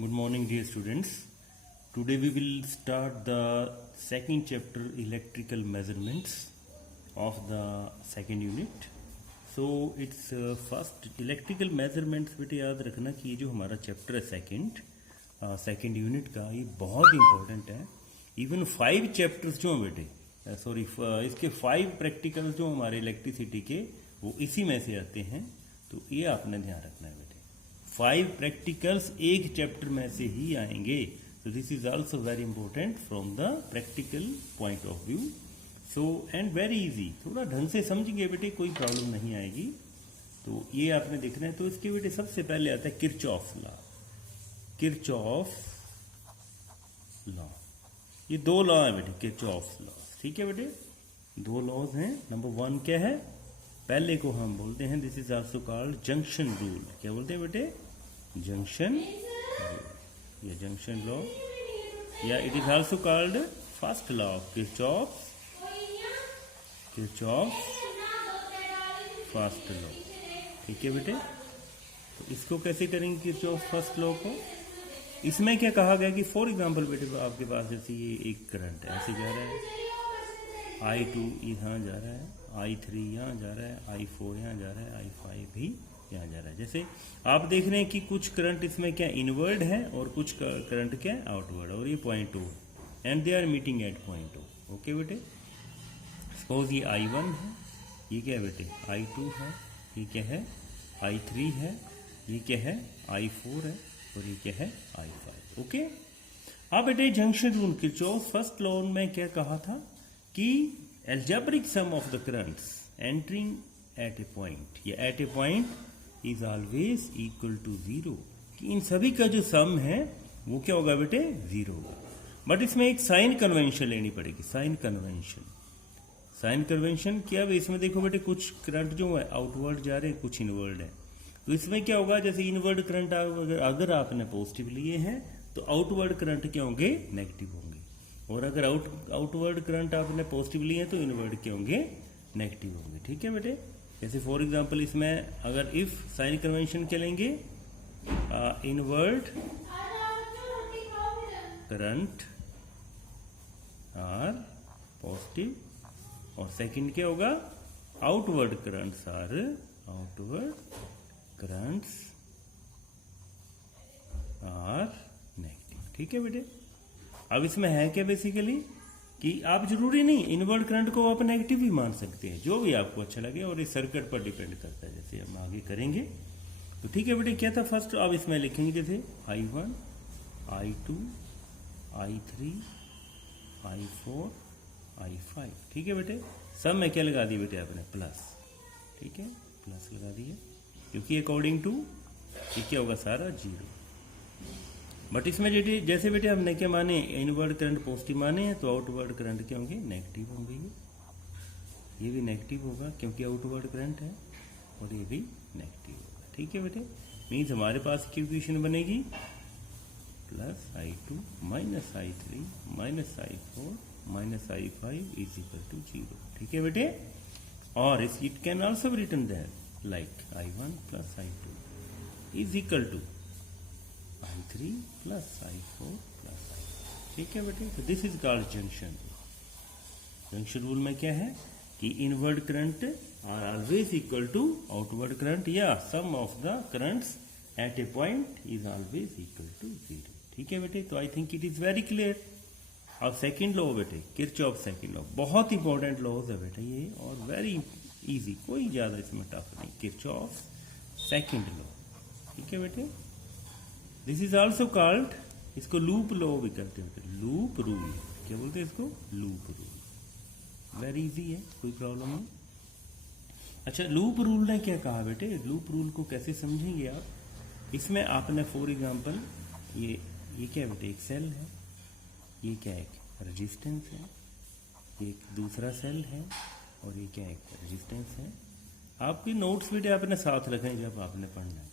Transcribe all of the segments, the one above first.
Good morning, dear students. Today we will start the second chapter, electrical measurements of the second unit. So it's first electrical measurements. बेटे याद रखना कि ये जो हमारा chapter है सेकंड यूनिट का, ये बहुत इंपॉर्टेंट है. इवन 5 चैप्टर्स जो हैं बेटे, सॉरी इसके 5 प्रैक्टिकल्स जो हमारे इलेक्ट्रिसिटी के, वो इसी में से आते हैं. तो ये आपने ध्यान रखना है बेटे. 5 प्रैक्टिकल्स एक चैप्टर में से ही आएंगे. So this is also very important from the practical point of view. So and very easy. थोड़ा ढंग से समझेंगे बेटे, कोई प्रॉब्लम नहीं आएगी. तो ये आपने देखना है. तो इसके बेटे सबसे पहले आता है किरचॉफ लॉ. किरचॉफ लॉ, ये 2 लॉ है बेटे, किरचॉफ लॉ. ठीक है बेटे, 2 लॉज हैं. नंबर 1 क्या है? पहले को हम बोलते हैं, this is also called junction rule. क्या बोलते हैं बेटे? जंक्शन रूल, या जंक्शन लॉ, या it is also called first law of Kirchhoff first law. ठीक है बेटे. तो इसको कैसे करेंगे किरचॉफ फर्स्ट लॉ को? इसमें क्या कहा गया कि फॉर एग्जांपल बेटे, आपके पास जैसे ये एक करंट ऐसे जा रहा है, I2 यहाँ जा रहा है, I3 यहाँ जा रहा है, I4 यहाँ जा रहा है, I5 भी यहाँ जा रहा है. जैसे आप देख रहे हैं कि कुछ करंट इसमें क्या इनवर्ड है और कुछ करंट क्या आउटवर्ड, और ये point O, and they are meeting at point O. Okay बेटे. सपोज ये I1 है, ये क्या है बेटे? I2 है, ये क्या है? I3 है, ये क्या है? I4 है, और ये क्या है? I5. ओके. अब बेटे junction rule, Kirchhoff first law में क्या कहा था कि algebraic sum of the currents entering at a point, या at a point is always equal to 0. कि इन सभी का जो सम है वो क्या होगा बेटे? 0 होगा. बट इसमें एक साइन कन्वेंशन लेनी पड़ेगी. साइन कन्वेंशन क्या है? इसमें देखो बेटे, कुछ करंट जो है आउटवर्ड जा रहे हैं, कुछ इनवर्ड है. तो इसमें क्या होगा, जैसे इनवर्ड करंट अगर आपने पॉजिटिव लिए हैं तो आउटवर्ड करंट क्या होंगे? नेगेटिव होंगे. और अगर आउटवर्ड करंट आपने पॉजिटिव लिए हैं तो इनवर्ड क्या होंगे? नेगेटिव होंगे. ठीक है बेटे. जैसे फॉर एग्जांपल इसमें अगर इफ साइन कन्वेंशन क्या लेंगे, इनवर्ड करंट आर पॉजिटिव, और सेकंड क्या होगा? Outward currents are negative. ठीक है बेटे. अब इसमें है क्या बेसिकली कि आप जरूरी नहीं इनवर्ड करंट को आप नेगेटिव भी मान सकते हैं, जो भी आपको अच्छा लगे, और इस सर्किट पर डिपेंड करता है, जैसे हम आगे करेंगे. तो ठीक है बेटे. क्या था फर्स्ट? अब इसमें लिखेंगे जैसे I1, I2, I3, I4, I5. ठीक है बेटे. सब में क्या लगा दिए बेटे आपने? प्लस. ठीक है, प्लस लगा दिए, क्योंकि अकॉर्डिंग टू ये क्या होगा? सारा 0. बट इसमें जैसे बेटे हमने क्या माने, इनवर्ड करंट पॉजिटिव माने हैं, तो आउटवर्ड करंट क्या होंगे? नेगेटिव होंगे. ये भी नेगेटिव होगा क्योंकि आउटवर्ड करंट है, और ये भी नेगेटिव होगा. ठीक है बेटे. मीन्स हमारे पास इक्वेशन बनेगी plus I2 minus I3 minus I4 minus I5 is equal to 0. ठीक है बेटे. और it can also be written that like I1 plus I2 is equal to I3 plus I4 plus I5. ठीक है बेटे. तो this is called junction rule. Junction rule में क्या है कि inward current are always equal to outward current, या sum of the currents eight A point is always equal to 0. ठीक है बेटे. तो I think it is very clear. अब सेकेंड लॉ बेटे, किरचॉफ सेकेंड लॉ, बहुत इंपॉर्टेंट लॉज है बेटे ये, और वेरी इजी, कोई ज्यादा इसमें टफ नहीं. Kirchhoff second law. ठीक है बेटे. दिस इज ऑल्सो कॉल्ड, इसको लूप लॉ भी कहते हैं. Loop rule. क्या बोलते हैं इसको? Loop rule. वेरी इजी है, कोई प्रॉब्लम नहीं. अच्छा, लूप रूल ने क्या कहा बेटे? लूप रूल को कैसे समझेंगे आप? इसमें आपने फॉर एग्जांपल ये क्या है बेटे? एक सेल है, ये क्या है? एक रेजिस्टेंस है, ये एक दूसरा सेल है, और ये क्या है? एक रेजिस्टेंस है. आपके नोट्स बेटे आपने साथ रखें जब आपने पढ़ना है.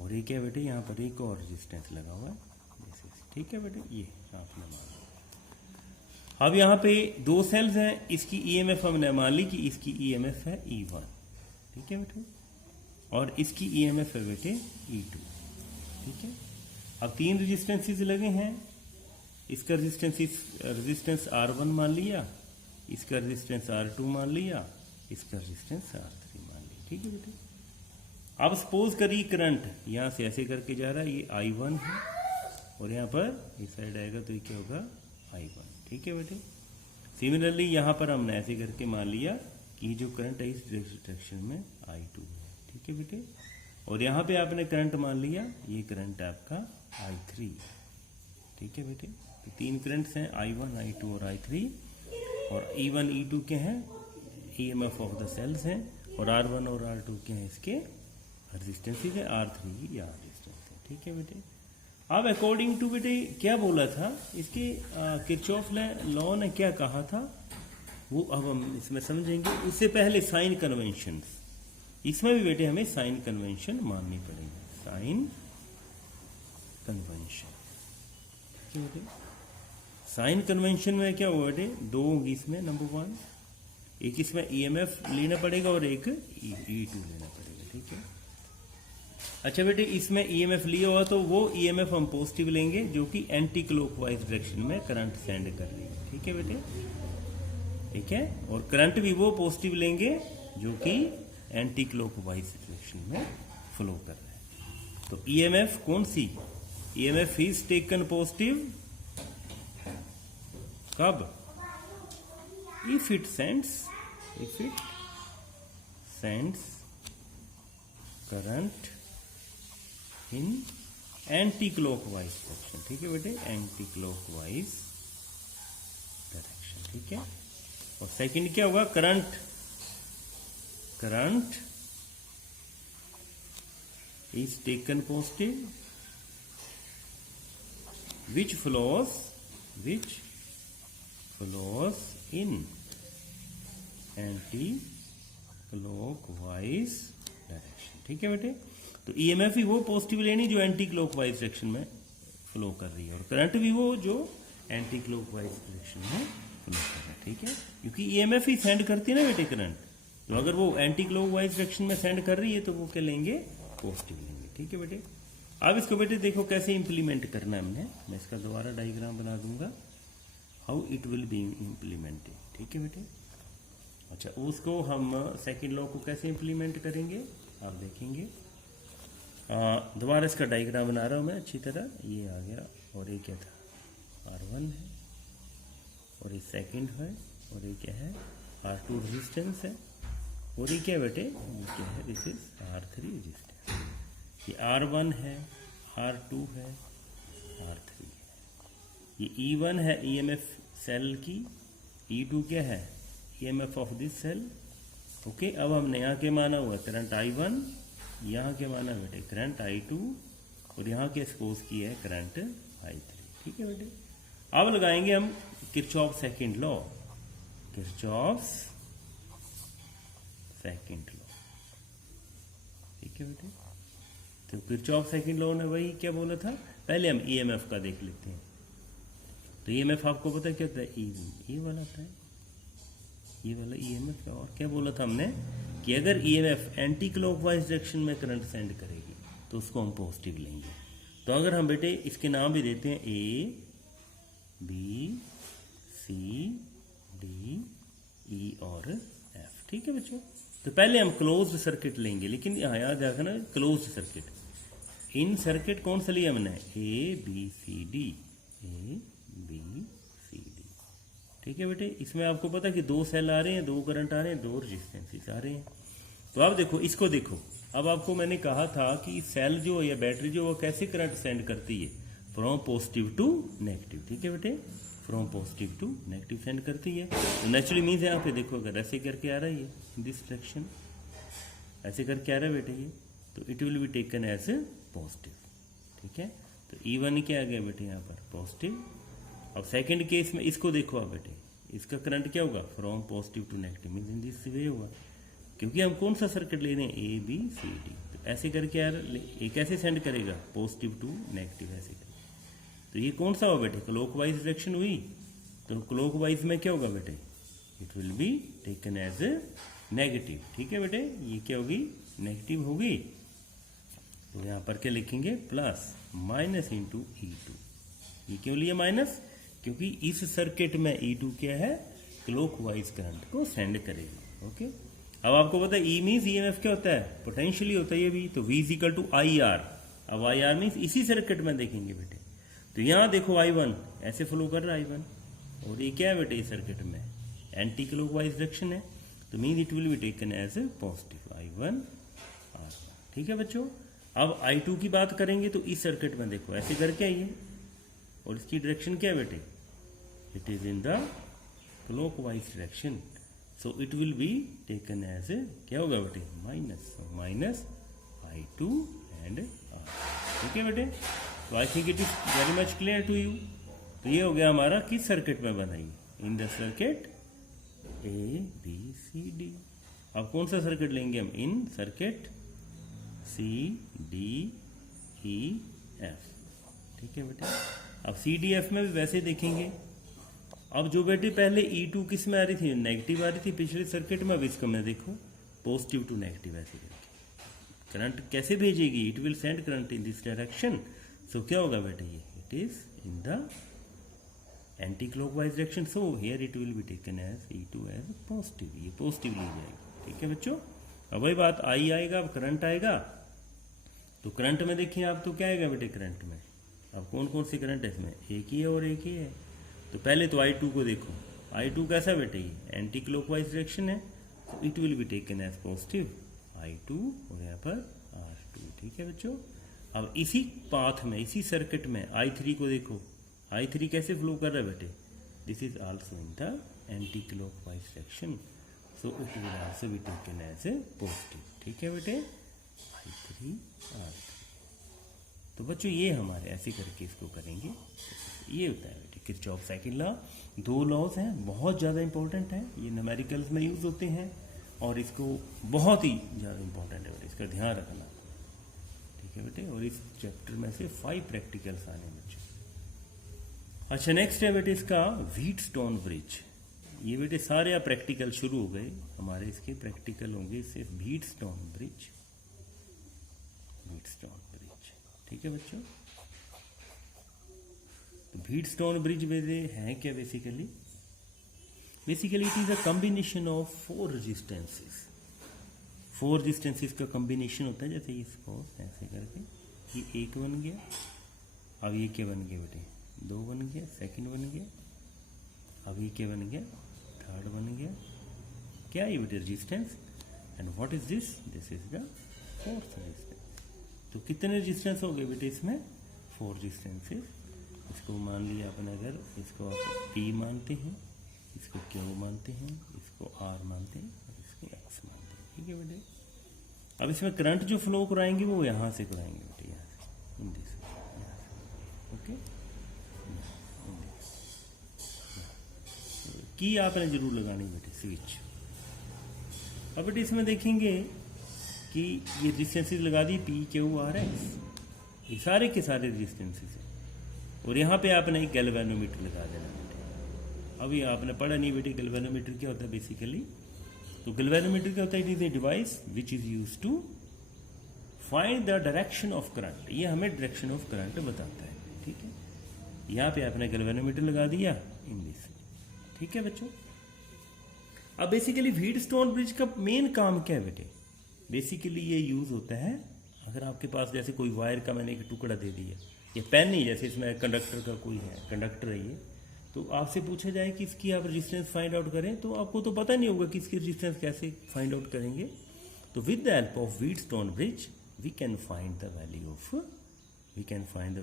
और ये क्या बेटे? यहाँ पर एक और रेजिस्टेंस लगा हुआ है जैसे. ठीक है बेटे. ये आपने मान लिया. अब यहाँ पे 2 सेल्स हैं, इसकी ईएमएफ हमने मान ली कि इसकी ईएमएफ है E1. ठीक है बेटे. और इसकी ईएमएफ है बेटे E2. ठीक है. अब 3 रेजिस्टेंसेस लगे हैं, इसका रेजिस्टेंस R1 मान लिया, इसका रेजिस्टेंस R2 मान लिया, इसका रेजिस्टेंस R3 मान लिया। ठीक है बेटे। अब सपोज करिए करंट यहां से ऐसे करके जा रहा है, ये I1 है और यहां पर इस साइड आएगा तो ये क्या होगा I1। ठीक है बेटे। सिमिलरली यहां पर हमने ऐसे करके मान लिया कि जो करंट है इस डायरेक्शन में I2 है। ठीक है बेटे। और यहां पे आपने करंट मान लिया, ये करंट आपका I3। ठीक है बेटे। तो 3 करंट्स हैं, I1, I2 और I3। और E1 E2 के हैं EMF ऑफ द सेल्स हैं, और R1 और R2 के हैं इसके रेजिस्टेंसेस है, R3 या रेजिस्टेंस है। ठीक है बेटे। अब अकॉर्डिंग टू बेटे क्या बोला था इसके किरचॉफ लॉ ने क्या कहा था वो अब हम इसमें समझेंगे। उससे पहले साइन कन्वेंशन, इसमें भी बेटे हमें साइन कन्वेंशन माननी पड़ेगी। साइन कन्वेंशन, ठीक है बेटे। साइन कन्वेंशन में क्या हुआ बेटे, 2 होंगी इसमें। नंबर 1, एक इसमें EMF लेना पड़ेगा और एक E2 लेना पड़ेगा। ठीक है। अच्छा बेटे, इसमें EMF लिया हुआ तो वो EMF हम पॉजिटिव लेंगे जो कि एंटी क्लॉकवाइज डायरेक्शन में करंट सेंड कर रही है। ठीक है बेटे। ठीक है। और करंट भी वो पॉजिटिव लेंगे जो कि एंटी क्लॉकवाइज डायरेक्शन में फ्लो कर रहा है। तो EMF कौन सी, EMF इज टेकन पॉजिटिव कब, if it sends current in anti clockwise direction. ठीक है बेटे, एंटी क्लॉकवाइज डायरेक्शन। ठीक है। और सेकंड क्या होगा, current is taken positive which flows in anti clockwise direction. ठीक है बेटे। तो EMF ही वो पॉजिटिव लेनी जो एंटी क्लॉकवाइज डायरेक्शन में फ्लो कर रही है, और करंट भी वो जो एंटी क्लॉकवाइज डायरेक्शन में फ्लो कर रहा है। ठीक है। क्योंकि EMF ही सेंड करती है ना बेटे करंट, तो अगर वो एंटी क्लॉकवाइज डायरेक्शन में सेंड कर रही है तो वो क्या लेंगे, पॉजिटिव लेंगे। ठीक है बेटे। अब इसको बेटे देखो कैसे इंप्लीमेंट करना है हमने, मैं इसका दोबारा डायग्राम बना दूंगा, how it will be implemented. ठीक है बेटे। अच्छा, उसको हम सेकेंड लॉ को कैसे इंप्लीमेंट करेंगे आप देखेंगे। दोबारा इसका डायग्राम बना रहा हूं मैं अच्छी तरह, ये आ गया, और ये क्या था R1 है, और ये सेकंड है, और ये क्या है R2 रेजिस्टेंस है, और ये क्या बेटे, ये क्या है, दिस इज R3 रेजिस्टेंस। ये R1 है, R2 है, R3 है। ये E1 है EMF सेल की, E2 क्या है EMF of this cell. Okay. अब हमने यहाँ के माना हुआ करंट I1, यहाँ के माना बेटे करंट I2, और यहाँ के एक्सपोज किया है करंट I3। ठीक है बेटे। अब लगाएंगे हम Kirchhoff second law, Kirchhoff second law. ठीक है बेटे। तो किरचॉफ सेकंड लॉ ने वही क्या बोला था, पहले हम EMF का देख लेते हैं। तो EMF आपको पता क्या होता है, ये वाला था, ये वाला EMF का। और क्या बोला था हमने कि अगर EMF एंटी क्लॉकवाइज डायरेक्शन में करंट सेंड करेगी तो उसको हम पॉजिटिव लेंगे। तो अगर हम बेटे इसके नाम भी देते हैं A, B, C, D, E और F। ठीक है बच्चों। तो पहले हम क्लोज्ड सर्किट लेंगे, लेकिन यहाँ याद रखना क्लोज्ड सर्किट। इन सर्किट कौन सा लिया हमने, A, B, C, D, A, B, C, D। ठीक है बेटे। इसमें आपको पता कि 2 सेल आ रहे हैं, 2 करंट आ रहे हैं, 2 रेजिस्टेंसेस आ रहे हैं। तो अब देखो, इसको देखो, अब आपको मैंने कहा था कि सेल जो या बैटरी जो वो कैसे करंट सेंड करती है, फ्रॉम पॉजिटिव टू नेगेटिव। ठीक है बेटे, from positive to negative send करती है। तो नेचुरली मीन्स यहाँ पे देखो, अगर ऐसे करके आ रहा है ये दिस डायरेक्शन, ऐसे करके आ रहा है बेटे ये, तो it will be taken as positive. ठीक है। तो E1 क्या आ गया बेटे यहाँ पर पॉजिटिव। अब सेकंड केस में इसको देखो आप बेटे, इसका करंट क्या होगा, from positive to negative, means in this way होगा, क्योंकि हम कौन सा सर्किट ले रहे हैं, A, B, C, D। तो ऐसे करके यार ये कैसे सेंड करेगा, पॉजिटिव टू नेगेटिव ऐसे करेगा। तो ये कौन सा हुआ बेटे, क्लॉकवाइज डायरेक्शन हुई। तो क्लॉकवाइज में क्या होगा बेटे, it will be taken as negative. ठीक है बेटे, ये क्या होगी, नेगेटिव होगी। तो यहाँ पर क्या लिखेंगे, प्लस माइनस इंटू E2। ये क्यों लिया माइनस, क्योंकि इस सर्किट में E2 क्या है, क्लॉकवाइज करंट को सेंड करेगी। ओके, अब आपको पता है E मीन्स EMF क्या होता है, पोटेंशियली होता है ये भी, तो V इक्वल टू IR। अब IR मीन्स इसी सर्किट में देखेंगे बेटे, तो यहाँ देखो I1 ऐसे फ्लो कर रहा है I1, और ये क्या है बेटे, इस सर्किट में एंटी क्लॉकवाइज डायरेक्शन है, तो mean it will be taken as a positive I1 R1। ठीक है बच्चों, अब I2 की बात करेंगे तो इस सर्किट में देखो ऐसे करके आइए, और इसकी डायरेक्शन क्या है बेटे, it is in the clockwise direction, so it will be taken as a, क्या होगा बेटे, माइनस I2 एंड R। ठीक है बेटे, तो I think it is very much clear to you. तो ये हो गया हमारा किस सर्किट में बनाई, इन द सर्किट ABCD। अब कौन सा सर्किट लेंगे हम, इन सर्किट CDEF। ठीक है बेटे, अब CDF में भी वैसे देखेंगे। अब जो बेटे पहले E2 किस में आ रही थी, नेगेटिव आ रही थी पिछले सर्किट में, अब इसको मैं देखो पॉजिटिव टू नेगेटिव ऐसे करके करंट कैसे भेजेगी, it will send current in this direction. So क्या होगा बेटे, ये it is in the anti clockwise direction, so here it will be taken as E2 as positive, ये पॉजिटिव ली जाएगी। ठीक है बच्चों, अब वही बात I आएगा, अब करंट आएगा, तो करंट में देखिए आप, तो क्या आएगा बेटे करंट में, अब कौन कौन सी करंट है इसमें, एक ही है और एक ही है। तो पहले तो I2 को देखो, I2 कैसा बेटे, ये एंटी क्लॉकवाइज डायरेक्शन है, तो it will be taken as positive I2 और यहाँ पर R2। ठीक है बच्चों, अब इसी पाथ में, इसी सर्किट में I3 को देखो, I3 कैसे फ्लो कर रहा है बेटे, this is also in the anti clockwise direction, so it will also be taken as a positive. ठीक है बेटे, I3 R3। तो बच्चों ये हमारे ऐसे करके इसको करेंगे, ये होता है बेटे किरचॉफ सेकंड लॉ। दो लॉज हैं, बहुत ज़्यादा इंपॉर्टेंट है, ये न्यूमेरिकल्स में यूज होते हैं, और इसको बहुत ही ज़्यादा इंपॉर्टेंट है बेटे, इसका ध्यान रखना। ठीक है बेटे, और इस चैप्टर में से 5 प्रैक्टिकल्स आने बच्चों। अच्छा नेक्स्ट है बेटे इसका व्हीटस्टोन ब्रिज। ये बेटे सारे आप प्रैक्टिकल शुरू हो गए हमारे, इसके प्रैक्टिकल होंगे इससे व्हीटस्टोन ब्रिज, व्हीटस्टोन ब्रिज। ठीक है बच्चों, तो व्हीटस्टोन ब्रिज में है क्या basically, basically it is a combination of 4 resistances. 4 resistances का कॉम्बिनेशन होता है, जैसे ये सपोज ऐसे करके ये एक बन गया, अब ये क्या बन गया बेटे, 2 बन गया, सेकंड बन गया, अब ये क्या बन गया, थर्ड बन गया, क्या ये बेटे resistance, and what is this, this is the 4th resistance. तो कितने रेजिस्टेंस हो गए बेटे इसमें, 4 रेजिस्टेंसेस। इसको मान लिया अपन, अगर इसको आप P मानते हैं, इसको Q मानते हैं, इसको R मानते हैं, और इसको X मानते हैं। ठीक है बेटे, अब इसमें करंट जो फ्लो कराएंगे वो यहाँ से कराएंगे बेटे, यहाँ से इन दिस, ओके, की आपने जरूर लगानी बेटे स्विच। अब बेटे इसमें देखेंगे कि ये रेजिस्टेंसेस लगा दी P Q R X, ये सारे के सारे रेजिस्टेंसेस हैं, और यहाँ पे आपने एक गैल्वेनोमीटर लगा देना बेटे। अभी आपने पढ़ा नहीं बेटे गैल्वेनोमीटर क्या होता है बेसिकली, तो गैल्वेनोमीटर क्या होता है, it is a device which is use to find the direction of current, ये हमें डायरेक्शन ऑफ करंट बताता है। ठीक है, यहाँ पे आपने गैल्वेनोमीटर लगा दिया इन दिस। ठीक है बच्चों, अब बेसिकली व्हीटस्टोन ब्रिज का मेन काम क्या है बेटे, बेसिकली ये यूज होता है, अगर आपके पास जैसे कोई वायर का मैंने एक टुकड़ा दे दिया, ये पेन नहीं, जैसे इसमें कंडक्टर का कोई है, कंडक्टर है ये, तो आपसे पूछा जाए कि इसकी आप रेजिस्टेंस फाइंड आउट करें, तो आपको तो पता नहीं होगा कि इसकी रेजिस्टेंस कैसे फाइंड आउट करेंगे। तो with the help of Wheatstone bridge we can find the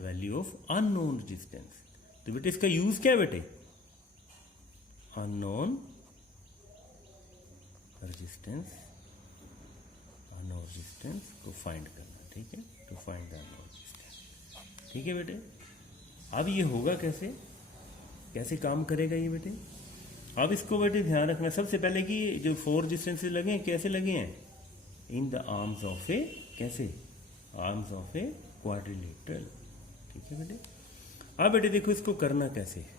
value of unknown resistance. तो बेटे इसका यूज क्या है बेटे, अननोन रेजिस्टेंस को फाइंड करना। ठीक है, to find the unknown resistance. ठीक है बेटे, अब ये होगा कैसे, कैसे काम करेगा ये बेटे, अब इसको बेटे ध्यान रखना सबसे पहले कि जो 4 रेजिस्टेंसेस लगे हैं कैसे लगे हैं, इन द आर्म्स ऑफ ए, कैसे, आर्म्स ऑफ ए क्वाड्रिलेटरल। ठीक है बेटे, अब बेटे देखो इसको करना कैसे है,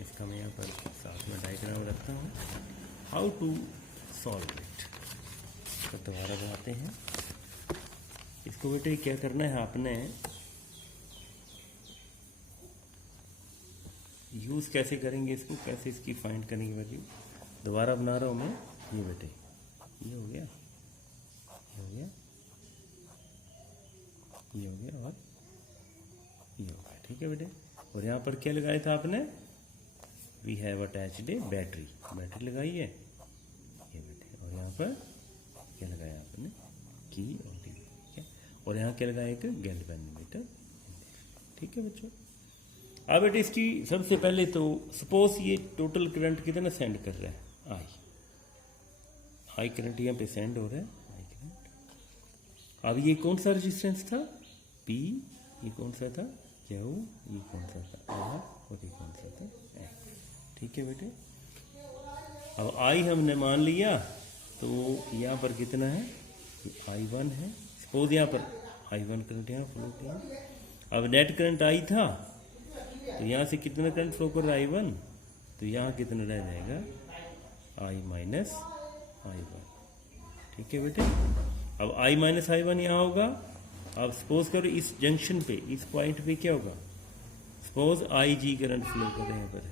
इसका मैं यहाँ पर साथ में डायग्राम रखता हूँ, हाउ टू सॉल्व इट। तो दोबारा बनाते हैं, इसको बेटे क्या करना है आपने, यूज कैसे करेंगे इसको, कैसे इसकी फाइंड करेंगे वैल्यू। दोबारा बना रहा हूं मैं, ये बेटे ये हो गया, ये हो गया, ये हो गया और ये हो गया, ठीक है बेटे। और यहाँ पर क्या लगाया था आपने, we have attached a battery, battery लगाई है ये बेटे। और यहाँ पर क्या लगाया आपने, की और डी, ठीक है। और यहाँ क्या लगाया, एक गैल्वेनोमीटर, ठीक है बच्चों। अब बेटे इसकी सबसे पहले तो सपोज ये टोटल करंट कितना सेंड कर रहा है, आई करंट यहाँ पे सेंड हो रहा है, आई करंट। अब ये कौन सा रेजिस्टेंस था, P, ये कौन सा था, Q, ये कौन सा था, R, और ये कौन सा था, X, ठीक है बेटे। अब I हमने मान लिया, तो यहाँ पर कितना है, I1 है, सपोज यहाँ पर I1 करंट यहाँ फ्लो किया। अब नेट करंट I था, तो यहाँ से कितना करंट फ्लो कर रहा है, I1, तो यहाँ कितना रह जाएगा, I माइनस I1, ठीक है बेटे। अब I माइनस I1 यहाँ होगा। अब सपोज करो इस जंक्शन पे, इस पॉइंट पे क्या होगा, सपोज IG करंट फ्लो कर रहे हैं, यहाँ पर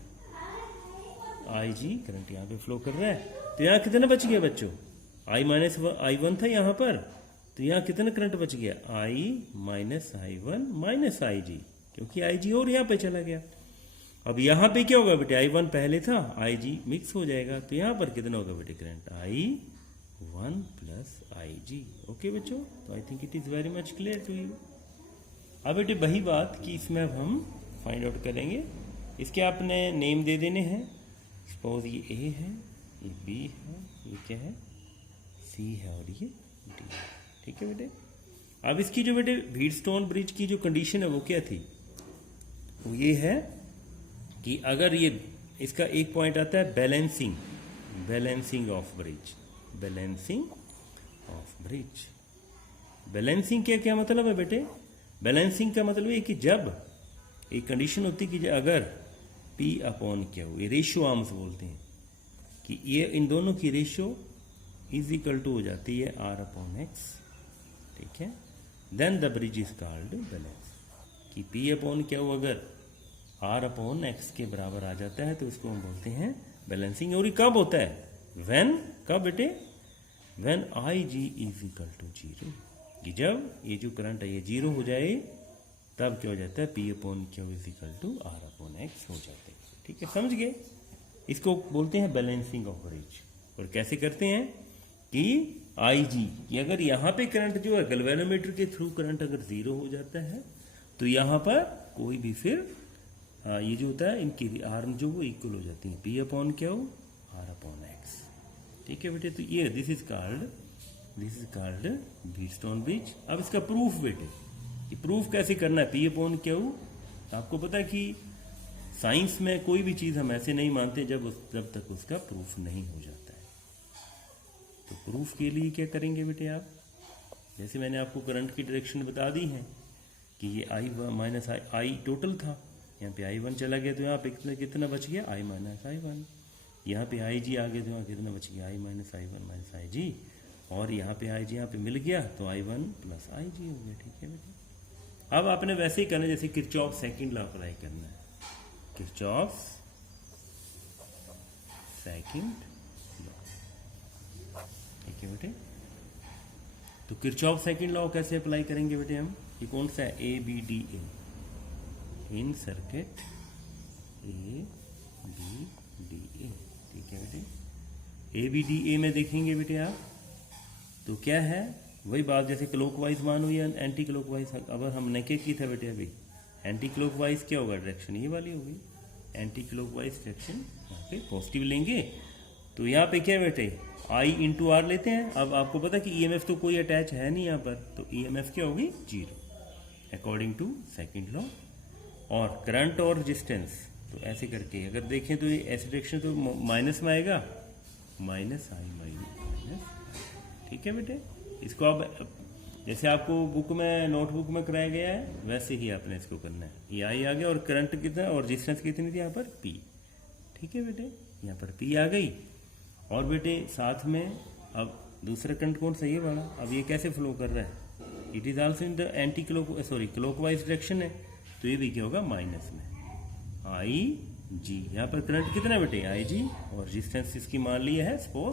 IG करंट यहाँ पे फ्लो कर रहा है, तो यहाँ कितना बच गया बच्चों, I माइनस I1 था यहाँ पर, तो यहाँ कितना करंट बच गया, I minus I1 minus IG, क्योंकि IG और यहाँ पे चला गया। अब यहाँ पे क्या होगा बेटे, I1 पहले था, IG मिक्स हो जाएगा, तो यहाँ पर कितना होगा बेटे current, I1 plus IG, okay बच्चों। तो I think it is very much clear to you. अब बेटे वही बात कि इसमें अब हम फाइंड आउट करेंगे, इसके आपने नेम दे देने हैं। सपोज ये A है, ये B है, ये क्या है, C है, और ये D, ठीक है बेटे। अब इसकी जो बेटे व्हीटस्टोन ब्रिज की जो कंडीशन है वो क्या थी, वो ये है कि अगर ये इसका एक पॉइंट आता है balancing, balancing of bridge, balancing of bridge. Balancing क्या क्या मतलब है बेटे, बैलेंसिंग का मतलब है कि जब एक कंडीशन होती है कि अगर P अपॉन क्या हो, ये रेशियो आर्म्स बोलते हैं, कि ये इन दोनों की रेशियो इज इक्वल टू हो जाती है R अपॉन X, ठीक है, then the bridge is called balance. कि P अपॉन क्या हो अगर R अपॉन X के बराबर आ जाता है तो इसको हम बोलते हैं बैलेंसिंग। और ये कब होता है, व्हेन, कब बेटे, when IG is equal to 0, कि जब ये जो करंट है ये 0 हो जाए, तब क्या हो जाता है, P upon Q is equal to R upon X हो जाते हैं, ठीक है, समझ गए। इसको बोलते हैं बैलेंसिंग ऑफ ब्रिज। और कैसे करते हैं कि IG, कि अगर यहाँ पे करंट जो है गैल्वेनोमीटर के थ्रू करंट अगर 0 हो जाता है, तो यहाँ पर कोई भी फिर ये जो होता है इनकी आर्म जो वो इक्वल हो जाती है, P upon Q, R upon X, ठीक है बेटे। तो ये this is called Wheatstone bridge. अब इसका प्रूफ बेटे, कि प्रूफ कैसे करना है, P अपॉन Q। आपको पता है कि साइंस में कोई भी चीज़ हम ऐसे नहीं मानते जब तक उसका प्रूफ नहीं हो जाता है। तो प्रूफ के लिए क्या करेंगे बेटे आप, जैसे मैंने आपको करंट की डायरेक्शन बता दी है कि ये I माइनस I टोटल था, यहाँ पे I1 चला गया तो यहाँ पे कितना बच गया, I माइनस I1। यहाँ पे IG आ गया तो यहाँ कितना बच गया, I minus I1 minus IG। और यहाँ पे IG यहाँ पे मिल गया तो I1 प्लस IG हो गया, ठीक है बेटे। अब आपने वैसे ही करना है जैसे किरचॉफ सेकंड लॉ अप्लाई करना है, किरचॉफ सेकंड लॉ, ठीक है बेटे। तो किरचॉफ सेकंड लॉ कैसे अप्लाई करेंगे बेटे हम, ये कौन सा है, ABDA इन सर्किट ABDA, ठीक है बेटे। ABDA में देखेंगे बेटे आप, तो क्या है, वही बात जैसे क्लॉकवाइज मानो या एंटी क्लॉकवाइज। अब हमने क्या की था बेटे, अभी एंटी क्लॉकवाइज क्या होगा, डायरेक्शन ये वाली होगी, एंटी क्लॉकवाइज डायरेक्शन यहाँ पे पॉजिटिव लेंगे। तो यहाँ पे क्या बेटे, I इंटू आर लेते हैं। अब आपको पता कि EMF तो कोई अटैच है नहीं यहाँ पर, तो EMF क्या होगी, 0 अकॉर्डिंग टू सेकंड लॉ। और करंट और रेजिस्टेंस, तो ऐसे करके अगर देखें तो ये ऐसे डायरेक्शन तो माइनस में आएगा, माइनस I माइनस, ठीक है बेटे। इसको अब जैसे आपको बुक में नोटबुक में कराया गया है वैसे ही आपने इसको करना है। ये I आ गया और करंट कितना और रेजिस्टेंस कितनी थी यहाँ पर, P, ठीक है बेटे, यहाँ पर P आ गई। और बेटे साथ में अब दूसरा करंट कौन सा, ये वाला, अब ये कैसे फ्लो कर रहा है, it is also in the anti clockwise direction है, तो ये भी क्या होगा माइनस में। आई जी, यहाँ पर करंट कितना बेटे, आई जी, और रेजिस्टेंस इसकी मान लिया है सपोज